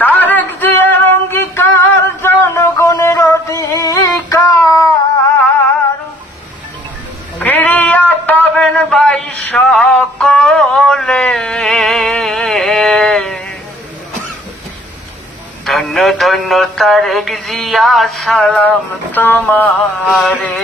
তারেক জিয়ার অঙ্গীকার জনগণের অধিকার ফিরিয়া পাবেন ভাই সকলে। ধন্য ধন্য তারেক জিয়া সালাম তোমারে।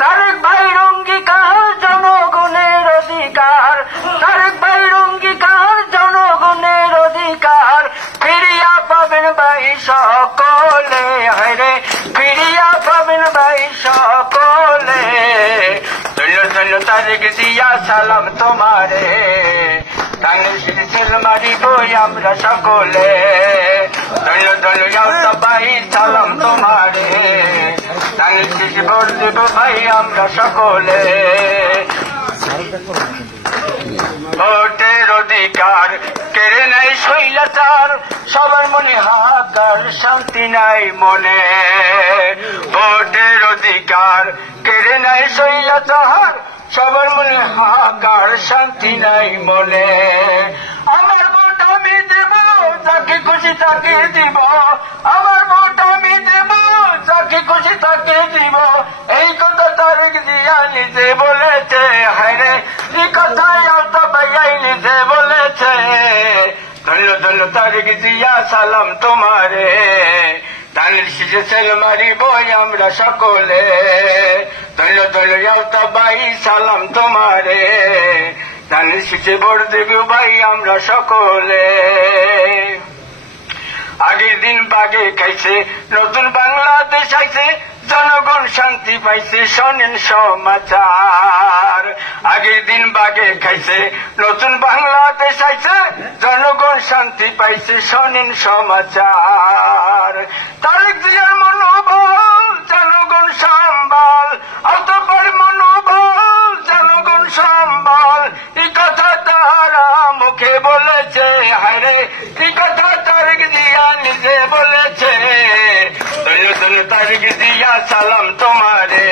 তারেক ভাইয়ের অঙ্গীকার জনগণের অধিকার, তারেক ভাইয়ের অঙ্গীকার জনগণের অধিকার ফিরিয়া পাবেন ভাই সকলে। হরে ফিরিয়া পাবেন ভাই সকলে। ধন্য ধন্য তারেক জিয়া সালাম তোমারে। টাঙ্গের শিরিষের মারিব আমরা সকলে। ধন্য ধন্য যাওতা ভাই সালাম তোমারে। টাঙ্গের শিশি ভোট দেব ভাই আমরা সকলে। ভোটের অধিকার কেড়ে নেয় স্বৈরাচার, সবার মনে হাহাকার শান্তি নাই মনে। ভোটের অধিকার কেড়ে নেয় স্বৈরাচার, সবার মনে হাহাকার শান্তি নাই মনে। আমার ভোট আমি দেব যাকে খুশি তাকে দিব, আমার ভোট আমি দেব যাকে খুশি তাকে দিব। এই কথা তারেক জিয়া নিজে বলেছে। হায়রে এই কথাই আলতা ভাইয়াই নিজে বলেছে। ধন্য ধন্য তারেক জিয়া সালাম তোমারে। ধানের শীষে সেল মারিব আমরা সকলে। ধন্য ধন্য আলতা ভাই সালাম তোমারে। ধানের শীষে ভোট দেব ভাই আমরা সকলে। আগের দিন বাগে খাইছে নতুন বাংলাদেশ আইছে, জনগণ শান্তি পাইছে শোনেন সমাচার। আগের দিন বাগে খাইছে নতুন বাংলাদেশ আইছে, জনগণ শান্তি পাইছে শোনেন সমাচার। তারেক জিয়ার মনোবল জনগণ সম্বল, অতঃপর মনোবল জনগণ সম্বল। এই কথা তারা মুখে বলেছে। হারে এই কথা তারেক জিয়া নিজে বলেছে। ধন্য ধন্য তারেক জিয়া সালাম তোমারে।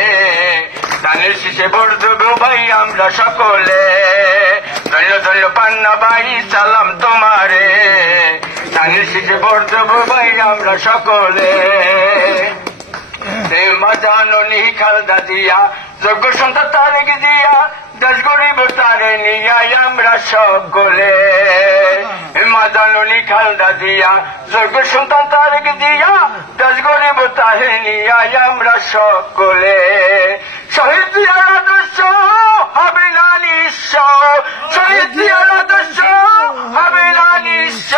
ধানের শীষে ভোট দেব ভাই আমরা সকলে। ধন্য ধন্য পান্না ভাই সালাম তোমারে। ধানের শীষে ভোট দেব ভাই আমরা সকলে। মা জাননী খালদা জিয়া যোগ্য সন্তান তারেক জিয়া, দেশ গরিব তারে নিয়া আমরা সকলে। মা জাননী খালদা জিয়া যোগ্য সন্তান তারেক জিয়া, দেশ গরিব তারে নিয়া আমরা সকলে। শহীদ জিয়ার আদর্শ হবে না নিঃস্ব, শহীদ জিয়ার আদর্শ হবে না নিঃস্ব।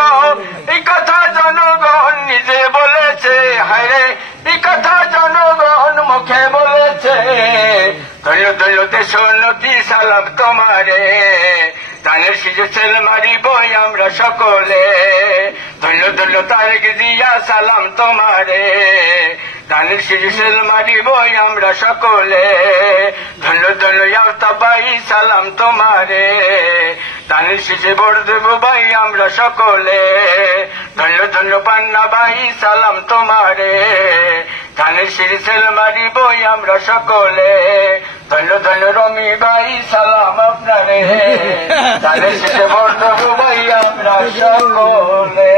এই কথা জনগণ নিজে বলেছে। হায়রে এই কথা জনগণ মুখে বলেছে। ধন্য ধন্য দেশ উন্নতি সালাম তোমারে। ধানের শীষে সেল মারিব আমরা সকলে। ধন্য ধন্য তারেক জিয়া সালাম তোমারে। ধানের শীষে সেল মারিব আমরা সকলে। ধন্য ধন্য আলতা ভাই সালাম তোমারে। ধানের শীষে ভোট দেব ভাই আমরা সকলে। ধন্য ধন্য পান্না ভাই সালাম তোমারে। ধানের শীষে সেল মারিব আমরা সকলে। ধন্য ধন্য রমি ভাই সালাম আপনারে। ধানের শীষে ভোট দেব ভাই আমরা সকলে।